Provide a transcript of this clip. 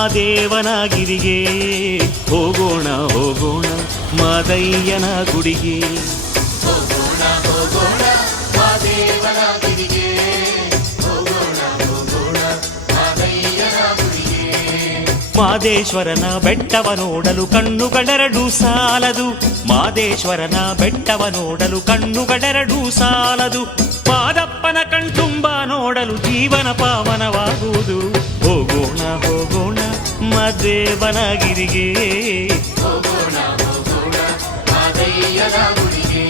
ಮಾದೇವನಗಿರಿಗೆ ಹೋಗೋಣ ಹೋಗೋಣ ಮಾದಯ್ಯನ ಗುಡಿಗೆ. ಹೋಗೋಣ ಹೋಗೋಣ ಮಾದೇವನಗಿರಿಗೆ, ಹೋಗೋಣ ಹೋಗೋಣ ಮಾದಯ್ಯನ ಗುಡಿಗೆ. ಮಾದೇಶ್ವರನ ಬೆಟ್ಟವ ನೋಡಲು ಕಣ್ಣುಗಳೆರಡೂ ಸಾಲದು, ಮಾದೇಶ್ವರನ ಬೆಟ್ಟವ ನೋಡಲು ಕಣ್ಣುಗಳೆರಡೂ ಸಾಲದು, ಪಾದಪ್ಪನ ಕಣ್ತುಂಬ ನೋಡಲು ಜೀವನ ಪಾವನವಾಗುವುದು. ಹೋಗೋಣ ಹೋಗೋಣ ಮಾದೇವನಗಿರಿಗೆ, ಹೋಗೋಣ ಹೋಗೋಣ ಮಾದಯ್ಯನ ಗುಡಿಗೆ.